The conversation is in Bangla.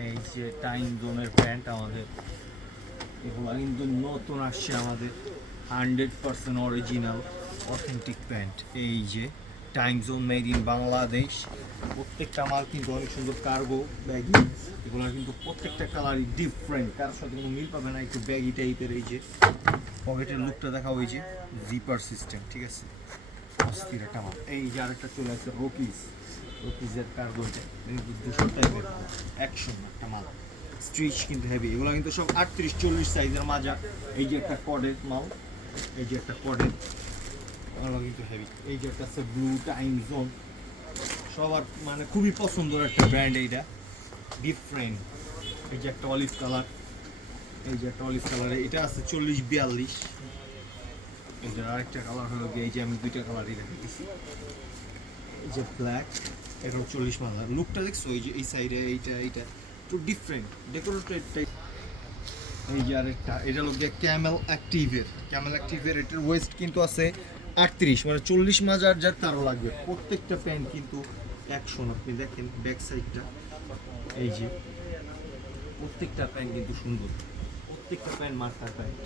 এই যে টাইম জোনের প্যান্ট আমাদের, এগুলো কিন্তু নতুন আসছে আমাদের, 100% অরিজিনাল অথেন্টিক প্যান্ট। এই যে time zone made in Bangladesh, প্রত্যেকটা মাল কিন্তু অনেক সুন্দর কার্গো ব্যাগি, এগুলো কিন্তু প্রত্যেকটা কালারই ডিফারেন্ট, কারোর সাথে কোনো মিল পাবে না, একটু ব্যাগি টাইপের। এই যে পকেটের লুকটা দেখা, ওই যে জিপার সিস্টেম, ঠিক আছে, অস্থির একটা মাল। এই যে আরেকটা চলে আসছে রকিজের কার্গোটা, কিন্তু 200 টাইপের অ্যাকশন একটা মাল, স্ট্রিচ কিন্তু হেভি, এগুলো কিন্তু সব 38-40 সাইজের মাজা। এই যে একটা কডের মাল, এই যে একটা কডের, এগুলো কিন্তু হেভি। এই যে একটা আছে ব্লু টাইম জোন, সবার মানে খুবই পছন্দের একটা ব্র্যান্ড, এইটা ডিফারেন্ট। এই যে একটা অলিভ কালার, এই যে একটা অলিভ কালার, এটা আছে 40-42। এটার আরেকটা কালার হলো গিয়ে, এই যে আমি দুইটা কালারই রেখে দিচ্ছি, এই যে ব্ল্যাক, এটা 40 মালার লুকটা দেখছো, এই যে এই সাইডে এইটা একটু ডিফারেন্ট ডেকোরেটেড টাইপ। এই যে আরেকটা, এটা হলো গিয়ে ক্যামেল অ্যাক্টিভের, এটার ওয়েস্ট কিন্তু আছে 38, মানে 40 মাজার যার তারও লাগবে। প্রত্যেকটা প্যান্ট কিন্তু 100, আপনি দেখেন ব্যাক সাইডটা, এই যে প্রত্যেকটা প্যান্ট কিন্তু সুন্দর, প্রত্যেকটা প্যান্ট মার্কার প্যান্ট।